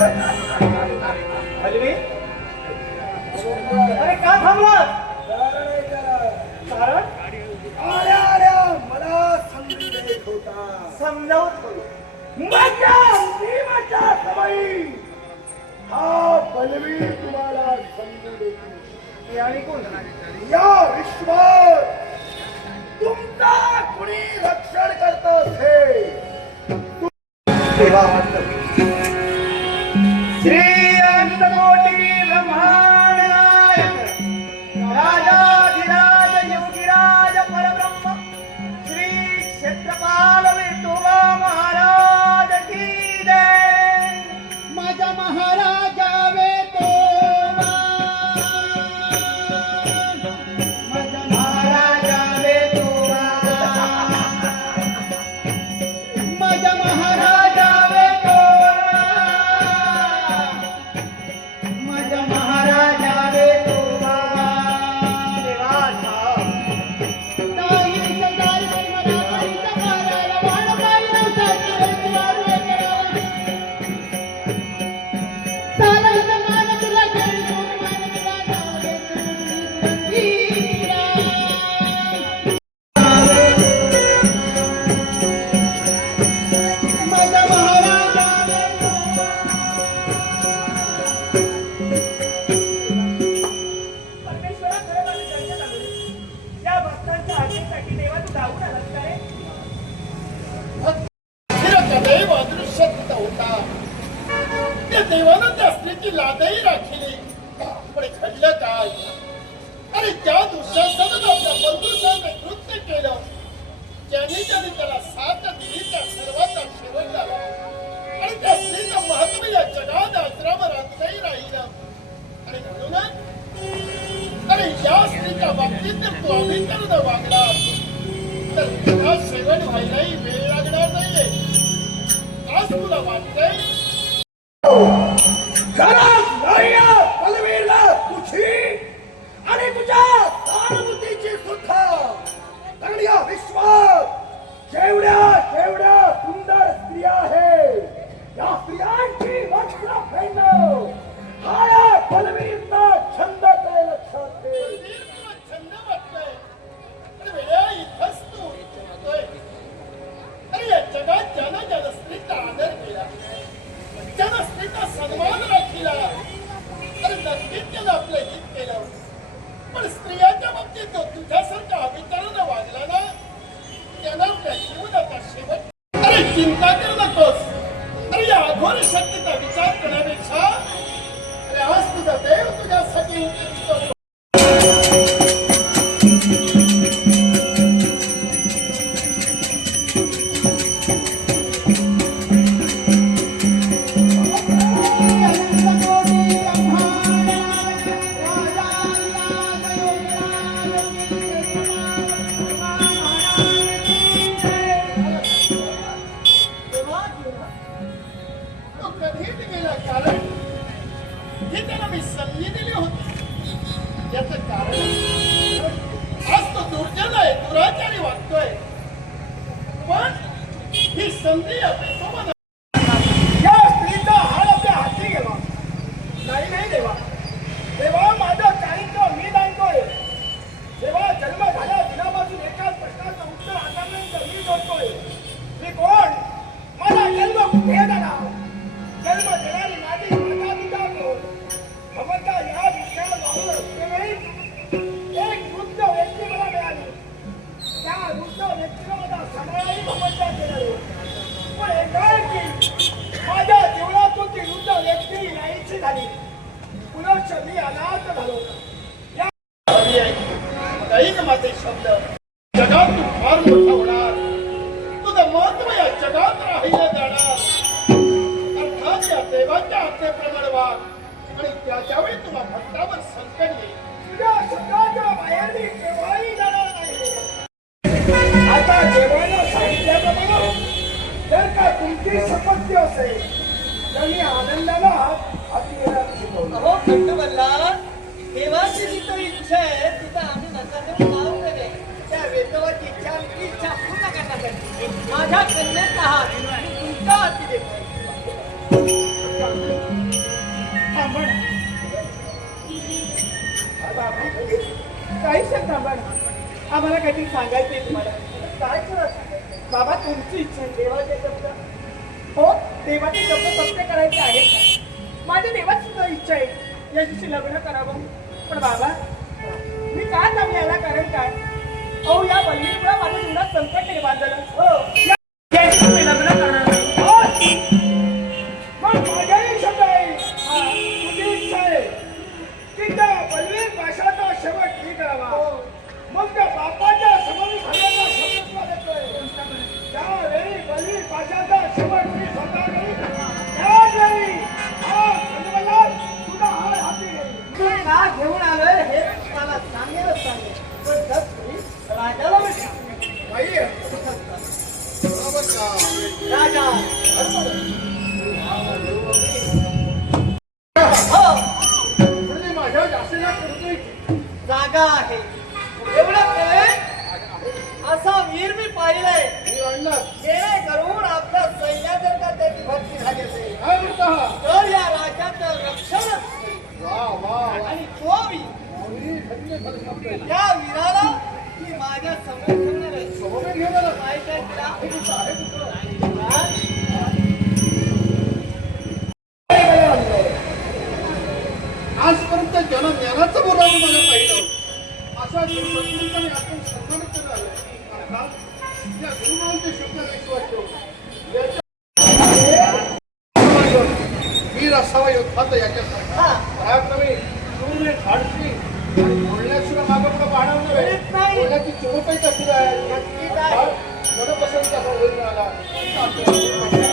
हलवी? अरे का थांबला कारण? आल्या आल्या मला संधी देत होता. समजावत होतो. माझ्या भीमाच्या समयी हा बलवीर तुम्हाला समजू देतो. आणि कोण? या विश्वात तुमचा कुणी रक्षण करत असेल? वाटत देवानं त्या स्त्रीची लादही राखली. पण घडलं काय? अरे त्या दुःशासनानं आपल्या बंधूसाने कृत्य केलं. ज्याने ज्यांनी त्याला साथ दिली त्या सर्वांचा शेवट झाला. आणि त्या स्त्रीचं महत्त्व या जगात आश्रमावर अंतही राहिलं. आणि म्हणूनच अरे या स्त्रीच्या बाबतीत जर तू अभिकरण वागला तर तुझा शेवट व्हायलाही वेळ लागणार नाहीये. आज तुला वाटतंय Caralho! हे त्याला मी संधी दिली होती. याचं कारण आज तो दुर्जन आहे दुराचारी वागतोय पण ही संधी आपली ऐक माझे शब्द। जगात तू फार मोठा होणार. तुझं महत्त्व या जगात राहिलं जाणार. अर्थात या देवाच्या आज्ञेप्रमाणे वाग. आणि त्याच्या वेळी तुला भक्तावर संकट येईल तुझ्या शब्दाच्या बाहेर मी केव्हाही जाणार नाही. आता देवानं सांगितल्याप्रमाणे जर का तुमची संपत्ती असेल तर मी आनंदाला हात घेण्यास शिकवलं अहो खंडोबाला देवाची जिथं इच्छा आहे माझ्या कन्याचा हात तुमच्या हाती काहीच थांबा आम्हाला काहीतरी सांगायचंय तुम्हाला. काय करायचं बाबा तुमची इच्छा देवाचे शब्द. हो देवाचे शब्द सत्य करायचे आहेत. माझ्या देवाची सुद्धा इच्छा आहे. याच्याशी लग्न करावं. पण बाबा मी काय थांबले याला? कारण काय? अहो या बल्लीमुळे माझ्या जीवनात संकट निर्माण झालं. हो. जागा आहे. एवढं असा वीर मी जेणेकरून आपल्या जर का त्याची भक्ती झाली असेल. तर या राज्याचं रक्षणच आणि तो वीर. त्या वीराला मी माझ्यासमोर ठेवणार आहे सोबत घेऊन आला. माहीत आहे तुला? हे कुठं आहे कुठं? आजपर्यंत जनज्ञानाचं बोलावं मला पाहिलं अशा गुरुपत्नींचा मी आपण सन्मान अर्थात या शब्द ऐकू वाटतो याच्या- वीर असावा योद्धा तर याच्यासारखा. पराक्रमी शून्य धाडसी बोलण्याशिवाय मागं पुढं पाहणार बोलत बोलण्याची चुरूकही तशी आहे मनपसंत होईल मला